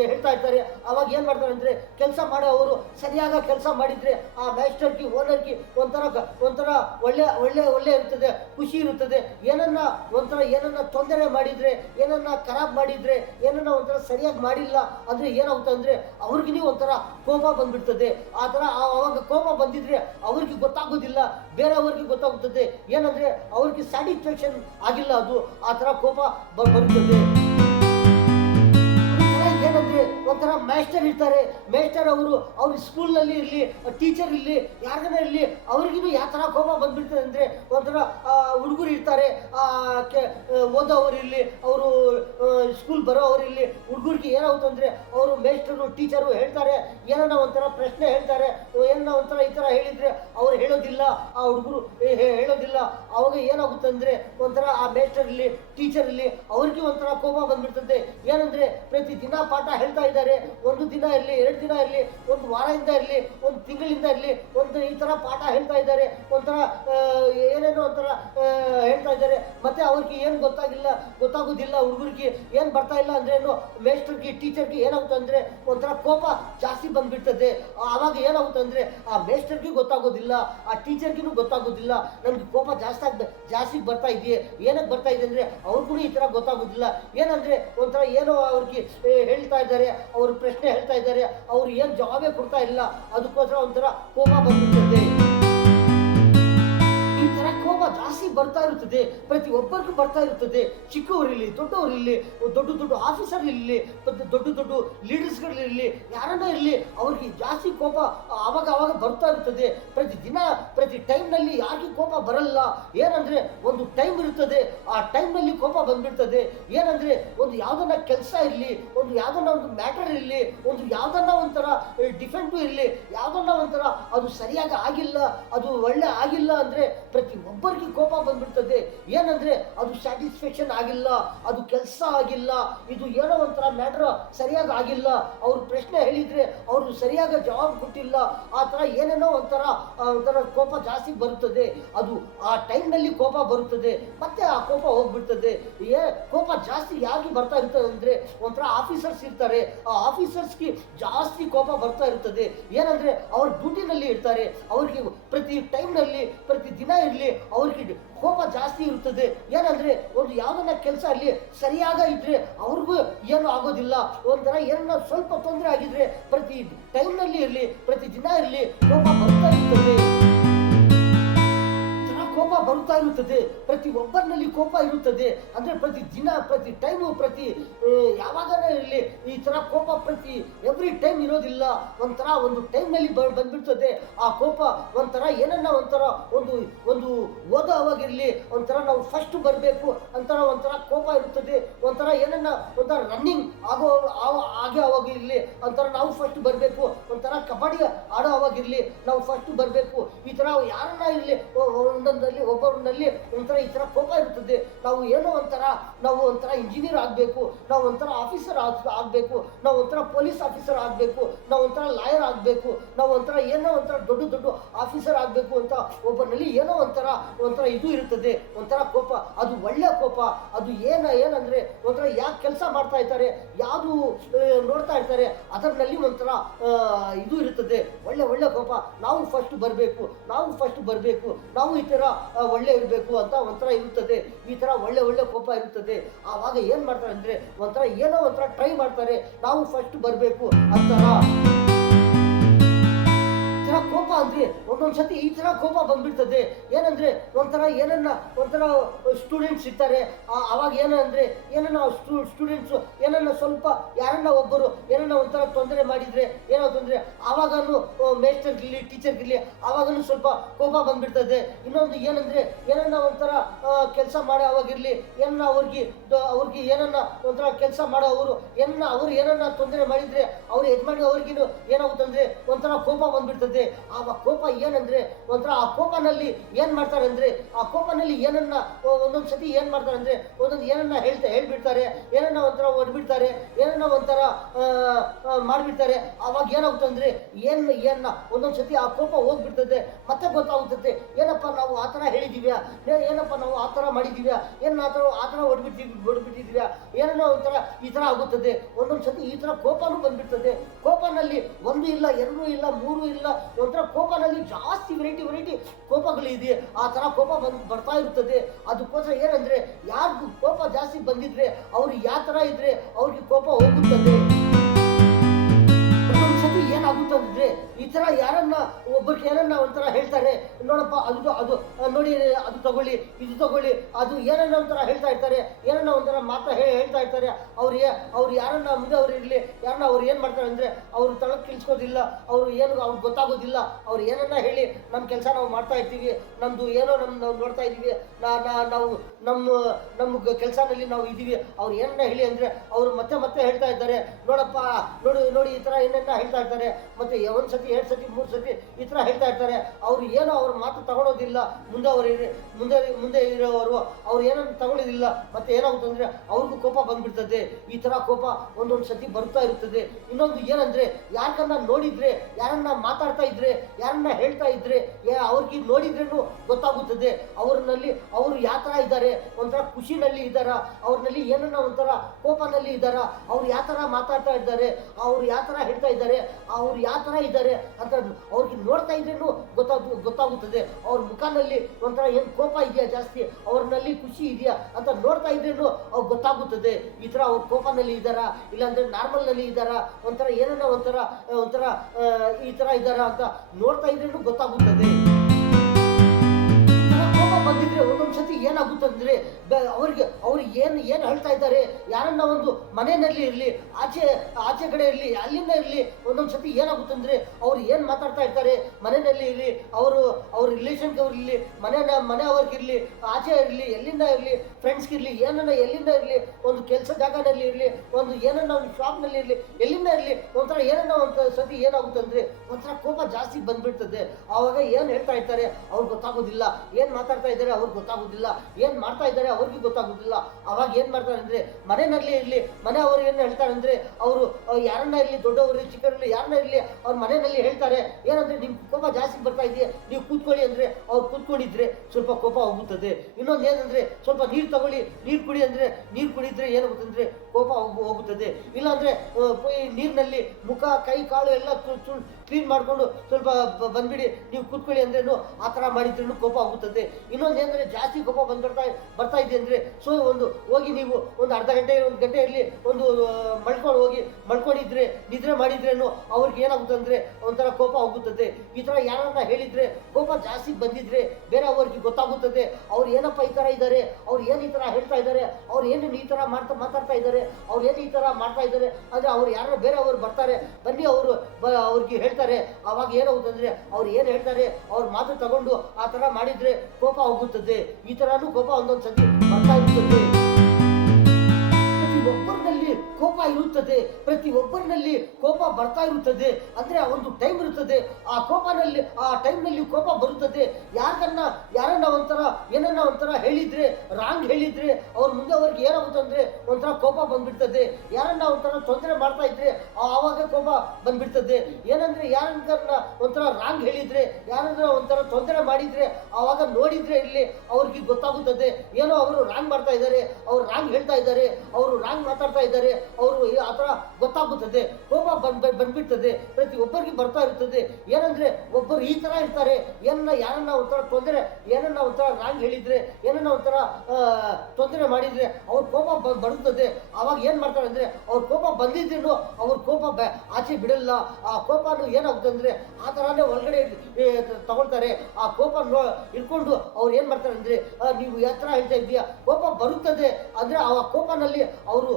ಹೇಳ್ತಾ ಇರ್ತಾರೆ. ಅವಾಗ ಏನು ಮಾಡ್ತಾರೆ ಅಂದರೆ, ಕೆಲಸ ಮಾಡೋ ಅವರು ಸರಿಯಾದ ಕೆಲಸ ಮಾಡಿದರೆ ಆ ಮಾಸ್ಟರ್ಗೆ ಓನರ್ಗೆ ಒಂಥರ ಒಳ್ಳೆ ಇರ್ತದೆ, ಖುಷಿ ಇರುತ್ತದೆ. ಏನನ್ನ ತೊಂದರೆ ಮಾಡಿದರೆ, ಏನನ್ನ ಖರಾಬ್ ಮಾಡಿದರೆ, ಏನನ್ನ ಒಂಥರ ಸರಿಯಾಗಿ ಮಾಡಿಲ್ಲ ಅಂದರೆ ಏನಾಗುತ್ತೆ ಅಂದರೆ ಅವ್ರಿಗೂ ಒಂಥರ ಕೋಪ ಬಂದ್ಬಿಡ್ತದೆ. ಆ ಥರ ಅವಾಗ ಕೋಪ ಬಂದಿದ್ರೆ ಅವ್ರಿಗೆ ಗೊತ್ತಾಗೋದಿಲ್ಲ, ಬೇರೆಯವ್ರಿಗೆ ಗೊತ್ತಾಗುತ್ತದೆ. ಏನಂದರೆ ಅವ್ರಿಗೆ ಸ್ಯಾಟಿಸ್ಫ್ಯಾಕ್ಷನ್ ಆಗಿಲ್ಲ, ಅದು ಆ ಥರ ಕೋಪ ಬರುತ್ತದೆ. ಏನಂದ್ರೆ ಒಂಥರ ಮಾಸ್ಟರ್ ಇರ್ತಾರೆ, ಮಾಸ್ಟರ್ ಅವ್ರ ಸ್ಕೂಲ್ನಲ್ಲಿ ಇರಲಿ, ಟೀಚರ್ ಇರಲಿ, ಯಾರಿಗಾನ ಇರಲಿ, ಅವ್ರಿಗೂ ಯಾವ ಥರ ಕೋಪ ಬಂದ್ಬಿಡ್ತದೆ ಅಂದರೆ, ಒಂಥರ ಹುಡುಗರು ಇರ್ತಾರೆ, ಓದೋರು ಇರಲಿ, ಅವರು ಸ್ಕೂಲ್ ಬರೋರು ಇರಲಿ, ಹುಡುಗರಿಗೆ ಏನಾಗುತ್ತೆ ಅಂದರೆ ಅವರು ಮೇಸ್ಟರು ಟೀಚರು ಹೇಳ್ತಾರೆ, ಏನನ್ನ ಒಂಥರ ಪ್ರಶ್ನೆ ಹೇಳ್ತಾರೆ, ಏನನ್ನ ಒಂಥರ ಈ ಥರ ಹೇಳಿದರೆ ಅವ್ರು ಹೇಳೋದಿಲ್ಲ, ಆ ಹುಡುಗರು ಹೇಳೋದಿಲ್ಲ. ಅವಾಗ ಏನಾಗುತ್ತೆ ಅಂದರೆ ಒಂಥರ ಆ ಮೇಸ್ಟರ್ ಇರಲಿ, ಟೀಚರ್ ಇರಲಿ, ಅವ್ರಿಗೆ ಒಂಥರ ಕೋಪ ಬಂದ್ಬಿಡ್ತದೆ. ಏನಂದರೆ ಪ್ರತಿ ದಿನ ಪಾಠ ಹೇಳ್ತಾ ಇದ್ದಾರೆ, ಒಂದು ದಿನ ಇರಲಿ, 2 ದಿನ ಇರಲಿ, ಒಂದು ವಾರದಿಂದ ಇರಲಿ, ಒಂದು ತಿಂಗಳಿಂದ ಇರಲಿ, ಈ ಥರ ಪಾಠ ಹೇಳ್ತಾ ಇದ್ದಾರೆ, ಒಂಥರ ಏನೇನೋ ಒಂಥರ ಹೇಳ್ತಾ ಇದ್ದಾರೆ. ಮತ್ತೆ ಅವ್ರಿಗೆ ಏನು ಗೊತ್ತಾಗೋದಿಲ್ಲ, ಹುಡುಗರಿಗೆ ಏನು ಬರ್ತಾ ಇಲ್ಲ ಅಂದ್ರೇನು, ಮೇಸ್ಟರ್ಗೆ ಟೀಚರ್ಗೆ ಏನಾಗುತ್ತೆ ಅಂದರೆ ಒಂಥರ ಕೋಪ ಜಾಸ್ತಿ ಬಂದ್ಬಿಡ್ತದೆ. ಆವಾಗ ಏನಾಗುತ್ತೆ ಅಂದರೆ ಆ ಮೇಸ್ಟರ್ಗೆ ಗೊತ್ತಾಗೋದಿಲ್ಲ, ಆ ಟೀಚರ್ಗೂ ಗೊತ್ತಾಗೋದಿಲ್ಲ, ನಮ್ಗೆ ಕೋಪ ಜಾಸ್ತಿ ಬರ್ತಾ ಇದೆಯೇ, ಏನಕ್ಕೆ ಬರ್ತಾ ಇದೆ ಅಂದರೆ ಅವ್ರಿಗೂ ಈ ಥರ ಗೊತ್ತಾಗೋದಿಲ್ಲ. ಏನಂದರೆ ಒಂಥರ ಏನೋ ಅವ್ರಿಗೆ ಹೇಳ್ತಾ ಇದ್ದಾರೆ, ಅವರು ಪ್ರಶ್ನೆ ಹೇಳ್ತಾ ಇದ್ದಾರೆ, ಅವ್ರು ಏನು ಜವಾಬೇ ಕೊಡ್ತಾ ಇಲ್ಲ, ಅದಕ್ಕೋಸ್ಕರ ಒಂಥರ ಕೋಪ ಬಂದ್ಬಿಡ್ತದೆ. ಈ ಥರ ಕೋಪ ಜಾಸ್ತಿ ಬರ್ತಾ ಇರುತ್ತದೆ, ಪ್ರತಿ ಒಬ್ಬರಿಗೂ ಬರ್ತಾ ಇರುತ್ತದೆ. ಚಿಕ್ಕವರಿರಲಿ, ದೊಡ್ಡವರಿರಲಿ, ದೊಡ್ಡ ಆಫೀಸರ್ ಇರಲಿ, ದೊಡ್ಡ ಲೀಡರ್ಸ್ಗಳಿರಲಿ, ಯಾರನ್ನ ಇರಲಿ, ಅವ್ರಿಗೆ ಜಾಸ್ತಿ ಕೋಪ ಆವಾಗ ಬರ್ತಾ ಇರುತ್ತದೆ. ಪ್ರತಿ ಟೈಮ್ನಲ್ಲಿ ಯಾರಿಗೆ ಕೋಪ ಬರಲ್ಲ. ಏನಂದ್ರೆ ಒಂದು ಟೈಮ್ ಇರುತ್ತದೆ, ಆ ಟೈಮ್ನಲ್ಲಿ ಕೋಪ ಬಂದ್ಬಿಡ್ತದೆ. ಏನಂದ್ರೆ ಒಂದು ಯಾವ್ದನ್ನ ಕೆಲಸ ಇರಲಿ, ಒಂದು ಯಾವ್ದನ್ನ ಒಂದು ಮ್ಯಾಟರ್ ಇರಲಿ, ಒಂದು ಯಾವ್ದನ್ನ ಒಂಥರ ಡಿಫೆಂಟು ಇರಲಿ, ಯಾವ್ದನ್ನ ಒಂಥರ ಅದು ಸರಿಯಾಗಿ ಆಗಿಲ್ಲ, ಅದು ಒಳ್ಳೆ ಆಗಿಲ್ಲ ಅಂದ್ರೆ ಪ್ರತಿ ಒಬ್ಬರಿಗೆ ಕೋಪ ಬಂದ್ಬಿಡ್ತದೆ. ಏನಂದ್ರೆ ಅದು ಸ್ಯಾಟಿಸ್ಫ್ಯಾಕ್ಷನ್ ಆಗಿಲ್ಲ, ಅದು ಕೆಲಸ ಆಗಿಲ್ಲ, ಇದು ಏನೋ ಒಂಥರ ಮ್ಯಾಟರ್ ಸರಿಯಾಗಿ ಆಗಿಲ್ಲ, ಅವ್ರು ಪ್ರಶ್ನೆ ಹೇಳಿದ್ರೆ ಅವರು ಸರಿಯಾಗಿ ಜವಾಬ್ ಕೊಟ್ಟಿಲ್ಲ, ಆ ಥರ ಏನೇನೋ ಒಂಥರ ಕೋಪ ಜಾಸ್ತಿ ಬರುತ್ತದೆ. ಅದು ಆ ಟೈಮ್ನಲ್ಲಿ ಕೋಪ ಬರುತ್ತದೆ, ಮತ್ತೆ ಆ ಕೋಪ ಹೋಗ್ಬಿಡ್ತದೆ. ಕೋಪ ಜಾಸ್ತಿ ಯಾಕೆ ಬರ್ತಾ ಇರ್ತದೆ ಅಂದ್ರೆ ಒಂಥರ ಆಫೀಸರ್ಸ್ ಇರ್ತಾರೆ, ಆ ಆಫೀಸರ್ಸ್ಗೆ ಜಾಸ್ತಿ ಕೋಪ ಬರ್ತಾ ಇರ್ತದೆ. ಏನಂದ್ರೆ ಅವ್ರ ಡ್ಯೂಟಿನಲ್ಲಿ ಇರ್ತಾರೆ, ಅವ್ರಿಗೆ ಪ್ರತಿ ಟೈಮ್ನಲ್ಲಿ ಪ್ರತಿ ದಿನ ಇರಲಿ ಅವ್ರಿಗೆ ಕೋಪ ಜಾಸ್ತಿ ಇರುತ್ತದೆ. ಏನಂದ್ರೆ ಒಂದು ಯಾವ್ದನ್ನ ಕೆಲಸ ಅಲ್ಲಿ ಸರಿಯಾಗ ಇದ್ರೆ ಅವ್ರಿಗೂ ಏನು ಆಗೋದಿಲ್ಲ, ಒಂಥರ ಏನನ್ನ ಸ್ವಲ್ಪ ತೊಂದರೆ ಆಗಿದ್ರೆ ಪ್ರತಿ ಟೈಮ್ನಲ್ಲಿ ಇರಲಿ, ಪ್ರತಿ ದಿನ ಇರಲಿ ಕೋಪ ಬರ್ತಾ ಇರ್ತದೆ. ಕೋಪ ಬರುತ್ತಾ ಇರುತ್ತದೆ, ಪ್ರತಿ ಒಬ್ಬರಿನಲ್ಲಿ ಕೋಪ ಇರುತ್ತದೆ. ಅಂದ್ರೆ ಪ್ರತಿ ದಿನ, ಪ್ರತಿ ಟೈಮು, ಪ್ರತಿ ಯಾವಾಗನೇ ಇರಲಿ ಈ ತರ ಕೋಪ ಪ್ರತಿ ಎವ್ರಿ ಟೈಮ್ ಇರೋದಿಲ್ಲ. ಒಂಥರ ಒಂದು ಟೈಮ್ನಲ್ಲಿ ಬಂದ್ಬಿಡ್ತದೆ ಆ ಕೋಪ. ಒಂಥರ ಏನನ್ನ ಒಂಥರ ಒಂದು ಓದೋ ಅವಾಗಿರ್ಲಿ, ಒಂಥರ ನಾವು ಫಸ್ಟ್ ಬರಬೇಕು ಅಂತರ ಒಂಥರ ಕೋಪ ಇರುತ್ತದೆ. ಒಂಥರ ಏನನ್ನ ಒಂಥರ ರನ್ನಿಂಗ್ ಹಾಗೆ ಅವಾಗಿರ್ಲಿ, ಒಂಥರ ನಾವು ಫಸ್ಟ್ ಬರಬೇಕು, ಒಂಥರ ಕಬಡ್ಡಿ ಆಡೋ ಅವಾಗಿರ್ಲಿ ನಾವು ಫಸ್ಟ್ ಬರಬೇಕು. ಈ ತರ ಯಾರನ್ನ ಇರಲಿ ಒಬ್ಬರಲ್ಲಿ ಒಂಥರ ಈ ತರ ಕೋಪ ಇರುತ್ತದೆ. ನಾವು ಏನೋ ನಾವು ಒಂಥರ ಇಂಜಿನಿಯರ್ ಆಗಬೇಕು, ನಾವು ಒಂಥರ ಆಫೀಸರ್ ಆಗಬೇಕು, ನಾವು ಒಂಥರ ಪೊಲೀಸ್ ಆಫೀಸರ್ ಆಗಬೇಕು, ನಾವು ಒಂಥರ ಲಾಯರ್ ಆಗಬೇಕು, ನಾವು ಒಂಥರ ಏನೋ ಒಂಥರ ದೊಡ್ಡ ಆಫೀಸರ್ ಆಗಬೇಕು ಅಂತ ಒಬ್ಬರಲ್ಲಿ ಏನೋ ಒಂಥರ ಇದು ಇರುತ್ತದೆ, ಒಂಥರ ಕೋಪ. ಅದು ಒಳ್ಳೆ ಕೋಪ. ಅದು ಏನಂದ್ರೆ ಒಂಥರ ಯಾಕೆ ಕೆಲಸ ಮಾಡ್ತಾ ಇರ್ತಾರೆ, ಯಾವುದು ನೋಡ್ತಾ ಇರ್ತಾರೆ, ಅದರಲ್ಲಿ ಒಂಥರ ಇದು ಇರುತ್ತದೆ, ಒಳ್ಳೆ ಕೋಪ. ನಾವು ಫಸ್ಟ್ ಬರಬೇಕು, ನಾವು ಈ ತರ ಒಳ್ಳೆ ಇರಬೇಕು ಅಂತ ಒಂಥರ ಇರುತ್ತದೆ. ಈ ತರ ಒಳ್ಳೆ ಕೋಪ ಇರುತ್ತದೆ. ಆವಾಗ ಏನ್ ಮಾಡ್ತಾರೆ ಅಂದ್ರೆ ಒಂಥರ ಏನೋ ಒಂಥರ ಟ್ರೈ ಮಾಡ್ತಾರೆ, ನಾವು ಫಸ್ಟ್ ಬರಬೇಕು ಅಂತಾರ. ತರ ಕೋಪ ಅಂದ್ರೆ ಒಂದೊಂದ್ಸತಿ ಈ ತರ ಕೋಪ ಬಂದ್ಬಿಡ್ತದೆ. ಏನಂದ್ರೆ ಒಂಥರ ಸ್ಟೂಡೆಂಟ್ಸ್ ಇರ್ತಾರೆ, ಅವಾಗ ಏನಂದ್ರೆ ಸ್ಟೂಡೆಂಟ್ಸ್ ಏನನ್ನ ಸ್ವಲ್ಪ ಯಾರನ್ನ ಒಬ್ಬರು ಏನನ್ನ ಒಂಥರ ತೊಂದರೆ ಮಾಡಿದ್ರೆ ಏನೋ ತೊಂದರೆ, ಆವಾಗನು ಮೇಸ್ಟರ್ಗಿರ್ಲಿ ಟೀಚರ್ಗಿರ್ಲಿ ಆವಾಗನು ಸ್ವಲ್ಪ ಕೋಪ ಬಂದ್ಬಿಡ್ತದೆ. ಇನ್ನೊಂದು ಏನಂದ್ರೆ ಏನನ್ನ ಒಂಥರ ಕೆಲಸ ಮಾಡೋ ಅವಾಗಿರ್ಲಿ, ಏನನ್ನ ಅವ್ರಿಗೆ ಏನನ್ನ ಒಂಥರ ಕೆಲಸ ಮಾಡೋ ಅವ್ರು ಏನನ್ನ ತೊಂದರೆ ಮಾಡಿದ್ರೆ ಅವ್ರು ಯಜಮಾನಿ ಅವ್ರಿಗಿನು ಏನಾಗುತ್ತಂದ್ರೆ ಒಂಥರ ಕೋಪ ಬಂದ್ಬಿಡ್ತದೆ. ಆವಾಗ ಕೋಪ ಏನಂದ್ರೆ ಒಂಥರ ಆ ಕೋಪನಲ್ಲಿ ಏನ್ ಮಾಡ್ತಾರೆ ಅಂದ್ರೆ ಆ ಕೋಪನಲ್ಲಿ ಏನನ್ನ ಒಂದೊಂದ್ಸತಿ ಏನ್ ಮಾಡ್ತಾರೆ ಅಂದ್ರೆ ಏನನ್ನ ಹೇಳ್ಬಿಡ್ತಾರೆ, ಏನನ್ನ ಒಂಥರ ಹೊಡ್ಬಿಡ್ತಾರೆ, ಏನನ್ನ ಒಂಥರ ಮಾಡ್ಬಿಡ್ತಾರೆ. ಅವಾಗ ಏನಾಗುತ್ತಂದ್ರೆ ಏನ್ನ ಒಂದೊಂದ್ಸತಿ ಆ ಕೋಪ ಹೋಗ್ಬಿಡ್ತದೆ. ಮತ್ತೆ ಗೊತ್ತಾಗುತ್ತದೆ ಏನಪ್ಪ ನಾವು ಆ ಥರ ಹೇಳಿದೀವ್ಯಾ, ಏನಪ್ಪ ನಾವು ಆ ಥರ ಮಾಡಿದೀವ್ಯಾ, ಆ ಥರ ಹೊಡ್ಬಿಟ್ಟಿದೀವ್ಯಾ, ಏನೋ ಒಂಥರ ಈ ಥರ ಆಗುತ್ತದೆ. ಒಂದೊಂದ್ಸತಿ ಈ ಥರ ಕೋಪನೂ ಬಂದ್ಬಿಡ್ತದೆ. ಕೋಪನಲ್ಲಿ ಒಂದು ಇಲ್ಲ, ಎರಡು ಇಲ್ಲ, ಮೂರು ಇಲ್ಲ, ಒಂಥರ ಕೋಪನಲ್ಲಿ ಜಾಸ್ತಿ ವೆರೈಟಿ ಕೋಪಗಳಿದೆ. ಆ ಥರ ಕೋಪ ಬರ್ತಾ ಇರ್ತದೆ. ಅದಕ್ಕೋಸ್ಕರ ಏನಂದ್ರೆ ಯಾರಿಗೂ ಕೋಪ ಜಾಸ್ತಿ ಬಂದಿದ್ರೆ ಅವ್ರು ಯಾವ ಥರ ಇದ್ರೆ ಅವ್ರಿಗೆ ಕೋಪ ಹೋಗುತ್ತದೆ. ಒಂದೊಂದ್ಸತಿ ಏನಾಗುತ್ತಂದ್ರೆ ಈ ತರ ಯಾರನ್ನ ಒಬ್ಬರಿಗೆ ಏನನ್ನ ಒಂಥರ ಹೇಳ್ತಾರೆ, ನೋಡಪ್ಪ ಅದು ನೋಡಿ, ಅದು ತಗೊಳ್ಳಿ, ಇದು ತಗೊಳ್ಳಿ, ಅದು ಏನನ್ನ ಒಂಥರ ಹೇಳ್ತಾ ಇರ್ತಾರೆ, ಏನನ್ನ ಒಂಥರ ಹೇಳ್ತಾ ಇರ್ತಾರೆ. ಅವ್ರು ಯಾರನ್ನ ಮುಂದೆ ಅವ್ರು ಇರ್ಲಿ, ಯಾರನ್ನ ಅವ್ರು ಏನ್ ಮಾಡ್ತಾರೆ ಅಂದ್ರೆ ಅವ್ರು ತಳಕ್ ಕಿಲ್ಸ್ಕೋದಿಲ್ಲ, ಅವ್ರಿಗೆ ಗೊತ್ತಾಗೋದಿಲ್ಲ. ಅವ್ರು ಏನನ್ನ ಹೇಳಿ ನಮ್ಮ ಕೆಲಸ ನಾವು ಮಾಡ್ತಾ ಇರ್ತೀವಿ, ನಮ್ದು ಏನೋ ನಾವು ನೋಡ್ತಾ ಇದೀವಿ, ನಾವು ನಮ್ಮ ಕೆಲಸದಲ್ಲಿ ನಾವು ಇದೀವಿ. ಅವ್ರು ಏನನ್ನ ಹೇಳಿ ಅಂದ್ರೆ ಅವ್ರು ಮತ್ತೆ ಹೇಳ್ತಾ ಇದ್ದಾರೆ, ನೋಡಪ್ಪ ನೋಡಿ ಈ ತರ ಏನನ್ನ ಹೇಳ್ತಾ ಇರ್ತಾರೆ. ಮತ್ತೆ ಒಂದ್ಸತಿ 2 ಸತಿ 3 ಸತಿ ಈ ತರ ಹೇಳ್ತಾ ಇರ್ತಾರೆ. ಅವ್ರು ಏನೋ ಅವ್ರ ಮಾತು ತಗೊಳೋದಿಲ್ಲ. ಮುಂದೆ ಇರೋವರು ಅವ್ರು ಏನನ್ನು ತಗೊಳ್ಳೋದಿಲ್ಲ. ಮತ್ತೆ ಏನಾಗುತ್ತೆ ಅಂದ್ರೆ ಅವ್ರಿಗೂ ಕೋಪ ಬಂದ್ಬಿಡ್ತದೆ. ಈ ತರ ಕೋಪ ಒಂದೊಂದು ಸತಿ ಬರ್ತಾ ಇರುತ್ತದೆ. ಇನ್ನೊಂದು ಏನಂದ್ರೆ ಯಾರನ್ನ ನೋಡಿದ್ರೆ, ಯಾರನ್ನ ಮಾತಾಡ್ತಾ ಇದ್ರೆ, ಯಾರನ್ನ ಹೇಳ್ತಾ ಇದ್ರೆ ಅವ್ರಿಗೆ ನೋಡಿದ್ರೇನು ಗೊತ್ತಾಗುತ್ತದೆ ಅವರು ಯಾವ ತರ ಇದ್ದಾರೆ, ಒಂಥರ ಖುಷಿನಲ್ಲಿ ಇದ್ದಾರ, ಅವ್ರಲ್ಲಿ ಏನನ್ನ ಒಂಥರ ಕೋಪನಲ್ಲಿ ಇದ್ದಾರ, ಅವ್ರು ಯಾವ ತರ ಮಾತಾಡ್ತಾ ಇದ್ದಾರೆ, ಅವ್ರು ಯಾವ ತರ ಹೇಳ್ತಾ ಇದ್ದಾರೆ, ಅವ್ರು ಯಾವ ತರ ಇದ್ದಾರೆ ಅಂತ ಅವ್ರಿಗೆ ನೋಡ್ತಾ ಇದ್ರೇನು ಗೊತ್ತಾಗುತ್ತದೆ. ಅವ್ರ ಮುಖನಲ್ಲಿ ಒಂಥರ ಏನ್ ಕೋಪ ಇದೆಯಾ ಜಾಸ್ತಿ, ಅವ್ರನಲ್ಲಿ ಖುಷಿ ಇದೆಯಾ ಅಂತ ನೋಡ್ತಾ ಇದ್ರೇನು ಅವ್ರು ಗೊತ್ತಾಗುತ್ತದೆ. ಈ ತರ ಅವ್ರ ಕೋಪನಲ್ಲಿ ಇದ್ದಾರಾ, ಇಲ್ಲಾಂದ್ರೆ ನಾರ್ಮಲ್ ನಲ್ಲಿ ಇದ್ದಾರಾ, ಒಂಥರ ಏನನ್ನ ಒಂಥರ ಈ ತರ ಇದ್ದಾರಾ ಅಂತ ನೋಡ್ತಾ ಇದ್ರೇನು ಗೊತ್ತಾಗುತ್ತದೆ. ಬಂದಿದ್ರೆ ಒಂದೊಂದ್ಸತಿ ಏನಾಗುತ್ತಂದ್ರೆ ಅವ್ರಿಗೆ ಏನ್ ಹೇಳ್ತಾ ಇದ್ದಾರೆ, ಯಾರನ್ನ ಒಂದು ಮನೆಯಲ್ಲಿ ಇರ್ಲಿ, ಆಚೆ ಕಡೆ ಇರ್ಲಿ, ಅಲ್ಲಿಂದ ಇರ್ಲಿ, ಒಂದೊಂದ್ಸತಿ ಏನಾಗುತ್ತಂದ್ರೆ ಅವ್ರು ಏನ್ ಮಾತಾಡ್ತಾ ಇರ್ತಾರೆ, ಮನೆಯಲ್ಲಿ ಇರ್ಲಿ, ಅವ್ರ ರಿಲೇಷನ್ ಇರ್ಲಿ, ಮನೆಯವ್ರಿಗಿರ್ಲಿ, ಆಚೆ ಇರ್ಲಿ, ಎಲ್ಲಿಂದ ಇರ್ಲಿ, ಫ್ರೆಂಡ್ಸ್ಗೆ ಇರ್ಲಿ, ಏನನ್ನ ಎಲ್ಲಿಂದ ಇರ್ಲಿ, ಒಂದು ಕೆಲಸ ಜಾಗದಲ್ಲಿ ಇರ್ಲಿ, ಒಂದು ಏನನ್ನ ಒಂದು ಶಾಪ್ನಲ್ಲಿ ಇರ್ಲಿ, ಎಲ್ಲಿಂದ ಇರ್ಲಿ, ಒಂಥರ ಏನನ್ನ ಒಂದು ಸತಿ ಏನಾಗುತ್ತಂದ್ರೆ ಒಂಥರ ಕೋಪ ಜಾಸ್ತಿ ಬಂದ್ಬಿಡ್ತದೆ. ಆವಾಗ ಏನ್ ಹೇಳ್ತಾ ಇರ್ತಾರೆ ಅವ್ರಿಗೆ ಗೊತ್ತಾಗೋದಿಲ್ಲ, ಏನ್ ಮಾತಾಡ್ತಾ ಇದ್ದಾರೆ ಅವ್ರಿಗೆ ಗೊತ್ತಾಗುದಿಲ್ಲ, ಏನ್ ಮಾಡ್ತಾ ಇದ್ದಾರೆ ಅವ್ರಿಗೆ ಗೊತ್ತಾಗುದಿಲ್ಲ. ಅವಾಗ ಏನ್ ಮಾಡ್ತಾರೆ ಅಂದ್ರೆ ಮನೆಯಲ್ಲಿ ಇರ್ಲಿ, ಮನೆಯವರು ಏನ್ ಹೇಳ್ತಾರೆ ಅಂದ್ರೆ ಅವರು ಯಾರನ್ನ ಇರ್ಲಿ, ದೊಡ್ಡವರು ಚಿಕ್ಕವರಲ್ಲಿ ಯಾರನ್ನ ಇರ್ಲಿ, ಅವ್ರ ಮನೆಯಲ್ಲಿ ಹೇಳ್ತಾರೆ ಏನಂದ್ರೆ ನಿಮ್ ಕೋಪ ಜಾಸ್ತಿ ಬರ್ತಾ ಇದೆಯಾ, ನೀವು ಕೂತ್ಕೊಳ್ಳಿ ಅಂದ್ರೆ ಅವ್ರು ಕೂತ್ಕೊಂಡಿದ್ರೆ ಸ್ವಲ್ಪ ಕೋಪ ಹೋಗುತ್ತದೆ. ಇನ್ನೊಂದು ಏನಂದ್ರೆ ಸ್ವಲ್ಪ ನೀರು ತಗೊಳ್ಳಿ, ನೀರು ಕುಡಿ ಅಂದ್ರೆ ನೀರು ಕುಡಿದ್ರೆ ಏನಾಗುತ್ತಂದ್ರೆ ಕೋಪ ಹೋಗುತ್ತದೆ. ಇಲ್ಲಾಂದ್ರೆ ನೀರಿನಲ್ಲಿ ಮುಖ ಕೈ ಕಾಲು ಎಲ್ಲ ಕ್ಲೀನ್ ಮಾಡ್ಕೊಂಡು ಸ್ವಲ್ಪ ಬಂದ್ಬಿಡಿ, ನೀವು ಕೂತ್ಕೊಳ್ಳಿ ಅಂದ್ರೇನು ಆ ಥರ ಮಾಡಿದ್ರೇನು ಕೋಪ ಆಗುತ್ತದೆ. ಇನ್ನೊಂದು ಏನಂದ್ರೆ ಜಾಸ್ತಿ ಕೋಪ ಬರ್ತಾ ಇದೆ ಅಂದ್ರೆ ಹೋಗಿ ನೀವು ಒಂದು ಅರ್ಧ ಗಂಟೆ 1 ಗಂಟೆ ಇರಲಿ, ಒಂದು ಮಲ್ಕೊಂಡಿದ್ರೆ ನಿದ್ರೆ ಮಾಡಿದ್ರೇನು ಅವ್ರಿಗೆ ಏನಾಗುತ್ತೆ ಅಂದ್ರೆ ಒಂಥರ ಕೋಪ ಹೋಗುತ್ತದೆ. ಈ ತರ ಯಾರನ್ನ ಹೇಳಿದ್ರೆ ಕೋಪ ಜಾಸ್ತಿ ಬಂದಿದ್ರೆ ಬೇರೆ ಅವ್ರಿಗೆ ಗೊತ್ತಾಗುತ್ತದೆ, ಅವ್ರು ಏನಪ್ಪ ಈ ತರ ಇದ್ದಾರೆ, ಅವ್ರು ಏನ್ ಈ ತರ ಹೇಳ್ತಾ ಇದ್ದಾರೆ, ಅವ್ರು ಏನೇನು ಈ ತರ ಮಾತಾಡ್ತಾ ಇದ್ದಾರೆ, ಅವ್ರು ಏನು ಈ ತರ ಮಾಡ್ತಾ ಇದ್ದಾರೆ ಅಂದ್ರೆ ಅವ್ರು ಯಾರು ಬೇರೆ ಅವರು ಬರ್ತಾರೆ, ಬನ್ನಿ ಅವ್ರಿಗೆ ಹೇಳ್ತಾರೆ. ಅವಾಗ ಏನಾಗುತ್ತಂದ್ರೆ ಅವ್ರು ಏನ್ ಹೇಳ್ತಾರೆ ಅವ್ರ ಮಾತು ತಗೊಂಡು ಆ ತರ ಮಾಡಿದ್ರೆ ಕೋಪ ಹೋಗುತ್ತದೆ. ಈ ತರಾನು ಕೋಪ ಒಂದೊಂದು ಸತಿ ಬರ್ತಾ ಇರುತ್ತದೆ. ಒಬ್ಬರಿನಲ್ಲಿ ಕೋಪ ಇರುತ್ತದೆ, ಪ್ರತಿಯೊಬ್ಬರಿನಲ್ಲಿ ಕೋಪ ಬರ್ತಾ ಇರುತ್ತದೆ. ಅಂದ್ರೆ ಒಂದು ಟೈಮ್ ಇರುತ್ತದೆ, ಆ ಟೈಮ್ನಲ್ಲಿ ಕೋಪ ಬರುತ್ತದೆ. ಯಾರನ್ನ ಏನನ್ನ ಒಂಥರ ಹೇಳಿದ್ರೆ, ರಾಂಗ್ ಹೇಳಿದ್ರೆ ಅವ್ರ ಮುಂದೆ ಅವ್ರಿಗೆ ಏನಾಗುತ್ತಂದ್ರೆ ಒಂಥರ ಕೋಪ ಬಂದ್ಬಿಡ್ತದೆ. ಯಾರನ್ನ ಒಂಥರ ತೊಂದರೆ ಮಾಡ್ತಾ ಇದ್ರೆ ಆವಾಗ ಕೋಪ ಬಂದ್ಬಿಡ್ತದೆ. ಏನಂದ್ರೆ ಯಾರನ್ನ ಒಂಥರ ರಾಂಗ್ ಹೇಳಿದ್ರೆ, ಯಾರನ್ನ ಒಂಥರ ತೊಂದರೆ ಮಾಡಿದ್ರೆ ಆವಾಗ ನೋಡಿದ್ರೆ ಇಲ್ಲಿ ಅವ್ರಿಗೆ ಗೊತ್ತಾಗುತ್ತದೆ ಏನೋ ಅವರು ರಾಂಗ್ ಮಾಡ್ತಾ ಇದ್ದಾರೆ, ಅವ್ರು ರಾಂಗ್ ಹೇಳ್ತಾ ಇದ್ದಾರೆ, ಅವರು ರಾಂಗ್ ಮಾತಾಡ್ತಾ ಇದ್ದಾರೆ, ಅವರು ಆ ಥರ ಗೊತ್ತಾಗುತ್ತದೆ. ಕೋಪ ಬಂದ್ಬಿಡ್ತದೆ, ಪ್ರತಿ ಒಬ್ಬರಿಗೆ ಬರ್ತಾ ಇರ್ತದೆ. ಏನಂದ್ರೆ ಒಬ್ಬರು ಈ ಥರ ಇರ್ತಾರೆ, ಯಾರನ್ನ ಒಂಥರ ತೊಂದರೆ, ಏನನ್ನ ಒಂಥರ ರಾಂಗ್ ಹೇಳಿದ್ರೆ, ಏನನ್ನ ಒಂಥರ ತೊಂದರೆ ಮಾಡಿದ್ರೆ ಅವ್ರ ಕೋಪ ಬರುತ್ತದೆ. ಅವಾಗ ಏನ್ ಮಾಡ್ತಾರೆ ಅಂದ್ರೆ ಅವ್ರ ಕೋಪ ಬಂದಿದ್ರೇನು ಅವ್ರ ಕೋಪ ಆಚೆ ಬಿಡಲ್ಲ. ಆ ಕೋಪನು ಏನಾಗುತ್ತೆ ಅಂದ್ರೆ ಆ ಥರನೇ ಒಳಗಡೆ ತಗೊಳ್ತಾರೆ. ಆ ಕೋಪ ಇಟ್ಕೊಂಡು ಅವ್ರು ಏನ್ ಮಾಡ್ತಾರೆ ಅಂದ್ರೆ ನೀವು ಯಾವ ಥರ ಹೇಳ್ತಾ ಇದೀಯಾ, ಕೋಪ ಬರುತ್ತದೆ ಅಂದ್ರೆ ಆ ಕೋಪನಲ್ಲಿ ಅವರು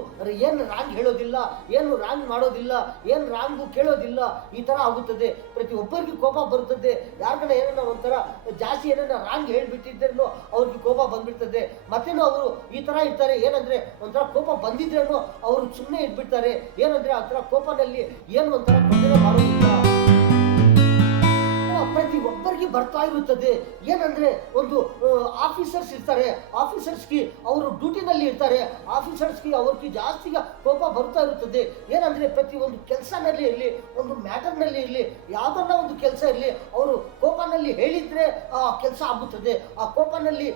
ಏನು ರಾಂಗ್ ಹೇಳೋದಿಲ್ಲ, ಏನು ರಾಂಗ್ ಮಾಡೋದಿಲ್ಲ, ಏನು ರಾಂಗು ಕೇಳೋದಿಲ್ಲ. ಈ ತರ ಆಗುತ್ತದೆ. ಪ್ರತಿ ಒಬ್ಬರಿಗೆ ಕೋಪ ಬರುತ್ತದೆ. ಯಾರ್ಗನ ಏನನ್ನ ಒಂಥರ ಜಾಸ್ತಿ ಏನನ್ನ ರಾಂಗ್ ಹೇಳ್ಬಿಟ್ಟಿದ್ರೇನು ಅವ್ರಿಗೆ ಕೋಪ ಬಂದ್ಬಿಡ್ತದೆ. ಮತ್ತೇನು ಅವರು ಈ ತರ ಇರ್ತಾರೆ, ಏನಂದ್ರೆ ಒಂಥರ ಕೋಪ ಬಂದಿದ್ರೇನು ಅವರು ಸುಮ್ಮನೆ ಇದ್ಬಿಡ್ತಾರೆ. ಏನಂದ್ರೆ ಆ ಥರ ಕೋಪದಲ್ಲಿ ಏನು ಒಂಥರ ತೊಂದರೆ ಮಾಡೋದಿಲ್ಲ. ಪ್ರತಿ ಒಬ್ಬರಿಗೆ ಬರ್ತಾ ಇರುತ್ತದೆ. ಏನಂದ್ರೆ ಒಂದು ಆಫೀಸರ್ಸ್ ಇರ್ತಾರೆ, ಆಫೀಸರ್ಸ್ಗೆ ಅವರು ಡ್ಯೂಟಿನಲ್ಲಿ ಇರ್ತಾರೆ, ಆಫೀಸರ್ಸ್ಗೆ ಅವ್ರಿಗೆ ಜಾಸ್ತಿ ಕೋಪ ಬರ್ತಾ ಇರುತ್ತದೆ. ಏನಂದ್ರೆ ಪ್ರತಿ ಒಂದು ಕೆಲಸನಲ್ಲಿ ಇರಲಿ, ಒಂದು ಮ್ಯಾಟರ್ನಲ್ಲಿ ಇರಲಿ, ಯಾವ್ದನ್ನ ಒಂದು ಕೆಲಸ ಇರಲಿ, ಅವರು ಕೋಪನಲ್ಲಿ ಹೇಳಿದ್ರೆ ಆ ಕೆಲಸ ಆಗುತ್ತದೆ. ಆ ಕೋಪನಲ್ಲಿ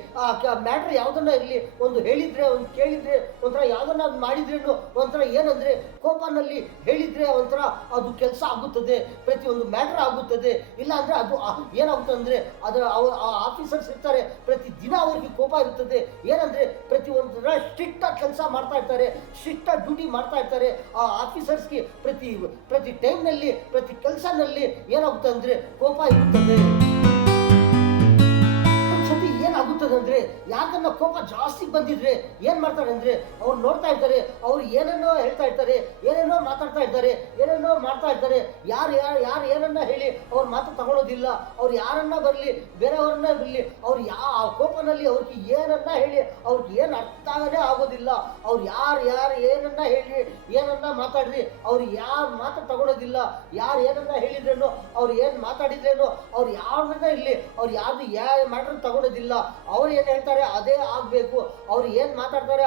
ಮ್ಯಾಟರ್ ಯಾವ್ದನ್ನ ಇರಲಿ, ಒಂದು ಹೇಳಿದ್ರೆ, ಒಂದು ಕೇಳಿದ್ರೆ, ಒಂಥರ ಯಾವ್ದನ್ನ ಮಾಡಿದ್ರೇನು ಒಂಥರ ಏನಂದ್ರೆ ಕೋಪನಲ್ಲಿ ಹೇಳಿದ್ರೆ ಒಂಥರ ಅದು ಕೆಲಸ ಆಗುತ್ತದೆ, ಪ್ರತಿ ಒಂದು ಮ್ಯಾಟರ್ ಆಗುತ್ತದೆ. ಇಲ್ಲ ಅಂದ್ರೆ ಅದು ಏನಾಗುತ್ತೆ ಅಂದ್ರೆ ಅದರ ಆಫೀಸರ್ಸ್ ಇರ್ತಾರೆ, ಪ್ರತಿ ದಿನ ಅವ್ರಿಗೆ ಕೋಪ ಇರುತ್ತದೆ. ಏನಂದ್ರೆ ಪ್ರತಿ ಒಂದು ಸ್ಟ್ರಿಕ್ಟ್ ಆಗಿ ಕೆಲಸ ಮಾಡ್ತಾ ಇರ್ತಾರೆ, ಸ್ಟ್ರಿಕ್ಟ್ ಆಗಿ ಡ್ಯೂಟಿ ಮಾಡ್ತಾ ಇರ್ತಾರೆ. ಆ ಆಫೀಸರ್ಸ್ಗೆ ಪ್ರತಿ ಟೈಮ್ನಲ್ಲಿ, ಪ್ರತಿ ಕೆಲಸನಲ್ಲಿ ಏನಾಗುತ್ತೆ ಅಂದ್ರೆ ಕೋಪ ಇರುತ್ತದೆ. ಏನಾಗುತ್ತದೆ ಅಂದ್ರೆ ಯಾಕನ್ನ ಕೋಪ ಜಾಸ್ತಿ ಬಂದಿದ್ರೆ ಏನ್ ಮಾಡ್ತಾರೆ ಅಂದ್ರೆ ಅವ್ರು ನೋಡ್ತಾ ಇರ್ತಾರೆ, ಅವ್ರು ಏನೇನೋ ಹೇಳ್ತಾ ಇರ್ತಾರೆ, ಏನೇನೋ ಮಾತಾಡ್ತಾ ಇರ್ತಾರೆ, ಏನೇನೋ ಮಾಡ್ತಾ ಇರ್ತಾರೆ. ಯಾರು ಏನನ್ನ ಹೇಳಿ ಅವ್ರ ಮಾತು ತಗೊಳ್ಳೋದಿಲ್ಲ. ಅವ್ರು ಯಾರನ್ನ ಬರ್ಲಿ, ಬೇರೆಯವ್ರನ್ನ ಬರ್ಲಿ, ಅವ್ರು ಆ ಕೋಪನಲ್ಲಿ ಅವ್ರಿಗೆ ಏನನ್ನ ಹೇಳಿ ಅವ್ರಿಗೆ ಏನ್ ಅರ್ಥ ಆಗದೇ ಆಗೋದಿಲ್ಲ. ಅವ್ರು ಯಾರು ಏನನ್ನ ಹೇಳಿ, ಏನನ್ನ ಮಾತಾಡ್ರಿ, ಅವ್ರು ಯಾರು ಮಾತು ತಗೊಳ್ಳೋದಿಲ್ಲ. ಯಾರು ಏನನ್ನ ಹೇಳಿದ್ರೇನು, ಅವ್ರು ಏನ್ ಮಾತಾಡಿದ್ರೇನು, ಅವ್ರು ಯಾರನ್ನ ಇರ್ಲಿ, ಅವ್ರು ಯಾರ್ದು ಮ್ಯಾಟರ್ ತಗೊಳ್ಳೋದಿಲ್ಲ. ಅವ್ರು ಏನ್ ಹೇಳ್ತಾರೆ ಅದೇ ಆಗ್ಬೇಕು, ಅವ್ರು ಏನ್ ಮಾತಾಡ್ತಾರೆ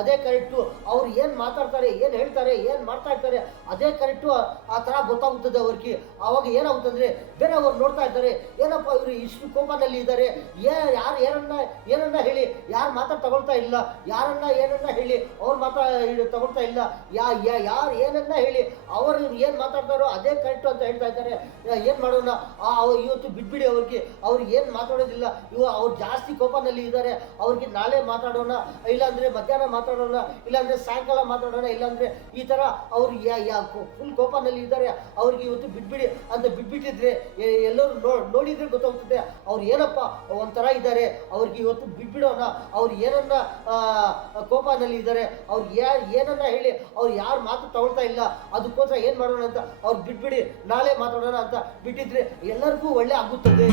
ಅದೇ ಕರೆಕ್ಟು, ಅವ್ರು ಏನ್ ಮಾತಾಡ್ತಾರೆ, ಏನ್ ಹೇಳ್ತಾರೆ, ಏನ್ ಮಾಡ್ತಾ ಇರ್ತಾರೆ ಅದೇ ಕರೆಕ್ಟು. ಆ ತರ ಗೊತ್ತಾಗುತ್ತದೆ ಅವ್ರಿಗೆ. ಅವಾಗ ಏನಾಗುತ್ತಂದ್ರೆ ಬೇರೆ ಅವ್ರು ನೋಡ್ತಾ ಇರ್ತಾರೆ, ಏನಪ್ಪ ಇವರು ಇಷ್ಟು ಕೋಪದಲ್ಲಿ ಇದ್ದಾರೆ, ಯಾರು ಏನನ್ನ ಹೇಳಿ ಯಾರು ಮಾತಾ ತಗೊಳ್ತಾ ಇಲ್ಲ, ಯಾರನ್ನ ಏನನ್ನ ಹೇಳಿ ಅವ್ರು ಮಾತಾ ತಗೊಳ್ತಾ ಇಲ್ಲ, ಯಾರು ಏನನ್ನ ಹೇಳಿ ಅವರು ಏನ್ ಮಾತಾಡ್ತಾರೋ ಅದೇ ಕರೆಕ್ಟು ಅಂತ ಹೇಳ್ತಾ ಇದ್ದಾರೆ. ಏನ್ ಮಾಡೋಣ, ಇವತ್ತು ಬಿಟ್ಬಿಡಿ ಅವ್ರಿಗೆ ಏನ್ ಮಾತಾಡೋದಿಲ್ಲ, ಅವ್ರು ಜಾಸ್ತಿ ಕೋಪನಲ್ಲಿ ಇದ್ದಾರೆ, ಅವ್ರಿಗೆ ನಾಳೆ ಮಾತಾಡೋಣ, ಇಲ್ಲಾಂದ್ರೆ ಮಧ್ಯಾಹ್ನ ಮಾತಾಡೋಣ, ಇಲ್ಲಾಂದ್ರೆ ಸಾಯಂಕಾಲ ಮಾತಾಡೋಣ, ಇಲ್ಲಾಂದ್ರೆ ಈ ತರ ಅವ್ರು ಫುಲ್ ಕೋಪನಲ್ಲಿ ಇದ್ದಾರೆ, ಅವ್ರಿಗೆ ಇವತ್ತು ಬಿಟ್ಬಿಡಿ ಅಂತ ಬಿಟ್ಬಿಟ್ಟಿದ್ರೆ ಎಲ್ಲರೂ ನೋಡಿದ್ರೆ ಗೊತ್ತಾಗ್ತದೆ ಅವ್ರು ಏನಪ್ಪ ಒಂಥರ ಇದ್ದಾರೆ, ಅವ್ರಿಗೆ ಇವತ್ತು ಬಿಟ್ಬಿಡೋಣ, ಅವ್ರು ಏನನ್ನ ಕೋಪನಲ್ಲಿ ಇದ್ದಾರೆ, ಅವ್ರಿಗೆ ಏನನ್ನ ಹೇಳಿ ಅವ್ರು ಯಾರು ಮಾತು ತಗೊಳ್ತಾ ಇಲ್ಲ, ಅದಕ್ಕೋಸ್ಕರ ಏನ್ ಮಾಡೋಣ ಅಂತ ಅವ್ರು ಬಿಟ್ಬಿಡಿ, ನಾಳೆ ಮಾತಾಡೋಣ ಅಂತ ಬಿಟ್ಟಿದ್ರೆ ಎಲ್ಲರಿಗೂ ಒಳ್ಳೆ ಆಗುತ್ತದೆ.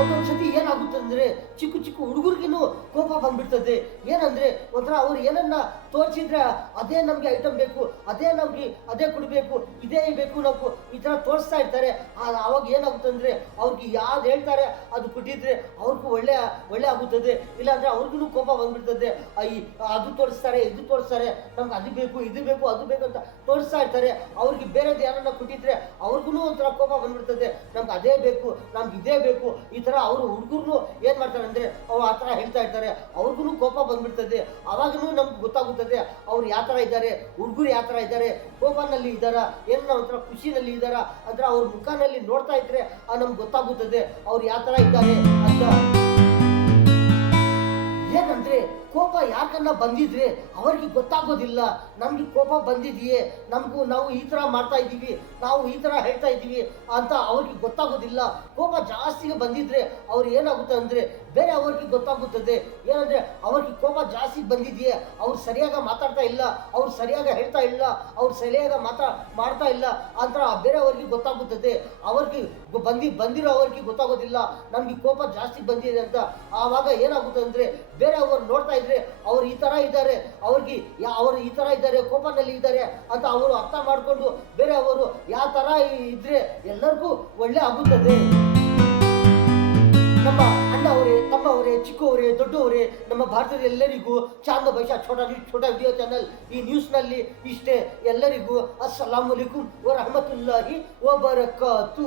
ಒಂದೊಂದ್ಸತಿ ಏನಾಗುತ್ತೆ ಅಂದ್ರೆ ಚಿಕ್ಕ ಹುಡುಗರಿಗೂ ಕೋಪ ಬಂದ್ಬಿಡ್ತದೆ. ಏನಂದ್ರೆ ಒಂಥರ ಅವ್ರು ಏನನ್ನ ತೋರಿಸಿದ್ರೆ ಅದೇ ನಮ್ಗೆ ಐಟಮ್ ಬೇಕು, ಅದೇ ಕೊಡ್ಬೇಕು, ಇದೇ ಬೇಕು, ನಾವು ಈ ತರ ತೋರಿಸ್ತಾ ಇರ್ತಾರೆ. ಅವಾಗ ಏನಾಗುತ್ತೆ ಅಂದ್ರೆ ಅವ್ರಿಗೆ ಯಾವ್ದು ಹೇಳ್ತಾರೆ ಅದು ಕೊಟ್ಟಿದ್ರೆ ಅವ್ರಿಗೂ ಒಳ್ಳೆ ಆಗುತ್ತದೆ. ಇಲ್ಲಾಂದ್ರೆ ಅವ್ರಿಗೂ ಕೋಪ ಬಂದ್ಬಿಡ್ತದೆ. ಅದು ತೋರಿಸ್ತಾರೆ, ಇದು ತೋರಿಸ್ತಾರೆ, ನಮ್ಗೆ ಅದು ಬೇಕು, ಇದು ಬೇಕು, ಅದು ಬೇಕು ಅಂತ ತೋರಿಸ್ತಾ ಇರ್ತಾರೆ. ಅವ್ರಿಗೆ ಬೇರೆದು ಯಾರನ್ನ ಕೊಟ್ಟಿದ್ರೆ ಅವ್ರಿಗೂ ಒಂಥರ ಕೋಪ ಬಂದ್ಬಿಡ್ತದೆ, ನಮ್ಗೆ ಅದೇ ಬೇಕು, ನಮ್ಗೆ ಇದೇ ಬೇಕು. ಈ ತರ ಅವರು ಹುಡುಗರು ಏನ್ ಮಾಡ್ತಾರೆ ಅಂದ್ರೆ ಅವ್ರು ಆ ತರ ಹೇಳ್ತಾ ಇರ್ತಾರೆ, ಅವ್ರಿಗೂ ಕೋಪ ಬಂದ್ಬಿಡ್ತದೆ. ಅವಾಗೂ ನಮ್ಗೆ ಗೊತ್ತಾಗುತ್ತದೆ ಅವ್ರು ಯಾವ ತರ ಇದ್ದಾರೆ, ಹುಡುಗರು ಯಾವ ತರ ಇದ್ದಾರೆ, ಕೋಪನಲ್ಲಿ ಇದ್ದಾರ, ಏನನ್ನ ಒಂಥರ ಖುಷಿನಲ್ಲಿ ಇದ್ದಾರ ಅಂದ್ರೆ ಅವ್ರ ಮುಖನಲ್ಲಿ ನೋಡ್ತಾ ಇದ್ರೆ ನಮ್ಗೆ ಗೊತ್ತಾಗುತ್ತದೆ ಅವ್ರು ಯಾವ ತರ ಇದ್ದಾರೆ ಅಂತ. ಏನಂದ್ರೆ ಕೋಪ ಯಾಕನ್ನ ಬಂದಿದ್ರೆ ಅವ್ರಿಗೆ ಗೊತ್ತಾಗೋದಿಲ್ಲ ನಮ್ಗೆ ಕೋಪ ಬಂದಿದೆಯೇ, ನಾವು ಈ ತರ ಮಾಡ್ತಾ ಇದ್ದೀವಿ, ನಾವು ಈ ತರ ಹೇಳ್ತಾ ಇದ್ದೀವಿ ಅಂತ ಅವ್ರಿಗೆ ಗೊತ್ತಾಗೋದಿಲ್ಲ. ಕೋಪ ಜಾಸ್ತಿ ಬಂದಿದ್ರೆ ಅವ್ರು ಏನಾಗುತ್ತೆ ಅಂದ್ರೆ ಬೇರೆ ಅವ್ರಿಗೆ ಗೊತ್ತಾಗುತ್ತದೆ. ಏನಂದ್ರೆ ಅವ್ರಿಗೆ ಕೋಪ ಜಾಸ್ತಿ ಬಂದಿದೆಯೇ, ಅವ್ರು ಸರಿಯಾಗಿ ಮಾತಾಡ್ತಾ ಇಲ್ಲ, ಅವ್ರು ಸರಿಯಾಗಿ ಹೇಳ್ತಾ ಇಲ್ಲ, ಅವ್ರು ಸರಿಯಾಗಿ ಮಾಡ್ತಾ ಇಲ್ಲ ಅಂತ ಬೇರೆ ಅವ್ರಿಗೆ ಗೊತ್ತಾಗುತ್ತದೆ. ಅವ್ರಿಗೆ ಬಂದಿರೋ ಅವ್ರಿಗೆ ಗೊತ್ತಾಗೋದಿಲ್ಲ ನಮ್ಗೆ ಕೋಪ ಜಾಸ್ತಿ ಬಂದಿದೆ ಅಂತ. ಆವಾಗ ಏನಾಗುತ್ತೆ ಅಂದ್ರೆ ಬೇರೆ ಅವ್ರು ನೋಡ್ತಾ ಇದ್ರೆ ಅವ್ರು ಈ ತರ ಇದ್ದಾರೆ, ಅವರು ಈ ತರ ಇದ್ದಾರೆ, ಕೋಪನಲ್ಲಿ ಇದ್ದಾರೆ ಅಂತ ಅವರು ಅರ್ಥ ಮಾಡ್ಕೊಂಡು ಬೇರೆ ಅವರು ಯಾವ ತರ ಇದ್ರೆ ಎಲ್ಲರಿಗೂ ಒಳ್ಳೆ ಆಗುತ್ತದೆ. ನಮ್ಮ ಅಣ್ಣವರೇ, ತಮ್ಮವರೇ, ಚಿಕ್ಕವರೇ, ದೊಡ್ಡವರೇ, ನಮ್ಮ ಭಾರತದ ಎಲ್ಲರಿಗೂ ಚಾಂದ ಭಾಷಾ ಛೋಟಾ ವಿಡಿಯೋ ಚಾನಲ್ ಈ ನ್ಯೂಸ್ನಲ್ಲಿ ಇಷ್ಟೇ. ಎಲ್ಲರಿಗೂ ಅಸ್ಸಲಾಮು ಅಲೈಕುಂ ವ ರಹಮತುಲ್ಲಾಹಿ ವ ಬರಕಾತು.